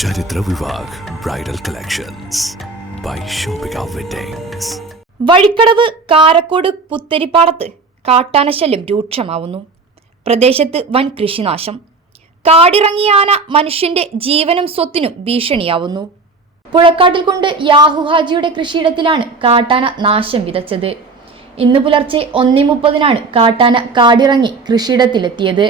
Charithra Vivah bridal collections by Shoppika weddings Vazhikkadavu Karakode പുത്തരിപ്പാടത്ത് കാട്ടാനശല്യം രൂക്ഷമാവുന്നു. പ്രദേശത്ത് വൻ കൃഷിനാശം. കാടിറങ്ങിയ ആന മനുഷ്യന്റെ ജീവനും സ്വത്തിനും ഭീഷണിയാവുന്നു. പുഴക്കാട്ടിൽ കൊണ്ട് യാഹു ഹാജിയുടെ കൃഷിയിടത്തിലാണ് കാട്ടാന നാശം വിതച്ചത്. ഇന്ന് പുലർച്ചെ ഒന്നേ മുപ്പതിനാണ് കാട്ടാന കാടിറങ്ങി കൃഷിയിടത്തിലെത്തിയത്.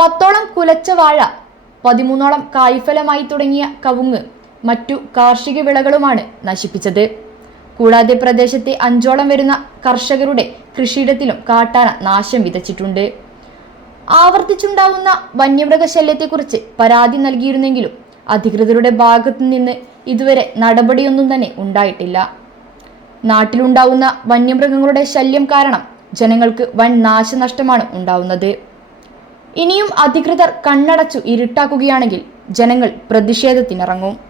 പത്തോളം കുലച്ച വാഴ പതിമൂന്നോളം കായ്ഫലമായി തുടങ്ങിയ കവുങ്ങ് മറ്റു കാർഷിക വിളകളുമാണ് നശിപ്പിച്ചത്. കൂടാതെ പ്രദേശത്തെ അഞ്ചോളം വരുന്ന കർഷകരുടെ കൃഷിയിടത്തിലും കാട്ടാന നാശം വിതച്ചിട്ടുണ്ട്. ആവർത്തിച്ചുണ്ടാവുന്ന വന്യമൃഗശല്യത്തെക്കുറിച്ച് പരാതി നൽകിയിരുന്നെങ്കിലും അധികൃതരുടെ ഭാഗത്തു നിന്ന് ഇതുവരെ നടപടിയൊന്നും തന്നെ ഉണ്ടായിട്ടില്ല. നാട്ടിലുണ്ടാവുന്ന വന്യമൃഗങ്ങളുടെ ശല്യം കാരണം ജനങ്ങൾക്ക് വൻ നാശനഷ്ടമാണ് ഉണ്ടാവുന്നത്. ഇനിയും അധികൃതർ കണ്ണടച്ചു ഇരുട്ടാക്കുകയാണെങ്കിൽ ജനങ്ങൾ പ്രതിഷേധത്തിനിറങ്ങും.